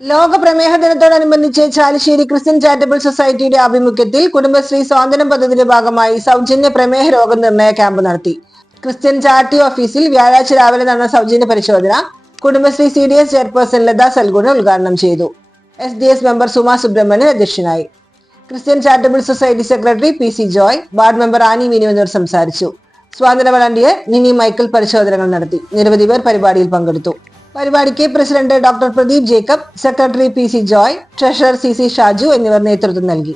ലോക പ്രമേഹ ദിനത്തോടനുബന്ധിച്ച് ചാലിശ്ശേരി ക്രിസ്ത്യൻ ചാരിറ്റബിൾ സൊസൈറ്റിയുടെ ആഭിമുഖ്യത്തിൽ കുടുംബശ്രീ സ്വാതന്ത്ര്യം പദ്ധതിയുടെ ഭാഗമായി സൗജന്യ പ്രമേഹ രോഗനിർണയ ക്യാമ്പ് നടത്തി. ക്രിസ്ത്യൻ ചാരിറ്റി ഓഫീസിൽ വ്യാഴാഴ്ച രാവിലെ നടന്ന സൗജന്യ പരിശോധന കുടുംബശ്രീ CDS ചെയർപേഴ്സൺ ലത സൽഗുണ ഉദ്ഘാടനം ചെയ്തു. SDS മെമ്പർ സുമാ സുബ്രഹ്മണ്യൻ അധ്യക്ഷനായി. Christian charitable society secretary PC Joy, ward member Annie mini എന്നിവർ സംസാരിച്ചു. സ്വാതന്ത്ര്യ വളണ്ടിയർ നിനി മൈക്കിൾ പരിശോധനകൾ നടത്തി. നിരവധി പേർ പരിപാടിയിൽ പങ്കെടുത്തു. പരിപാടിക്ക് president doctor Pradeep Jacob, secretary PC Joy, treasurer CC Shaju എന്നിവർ നേതൃത്വം നൽകി.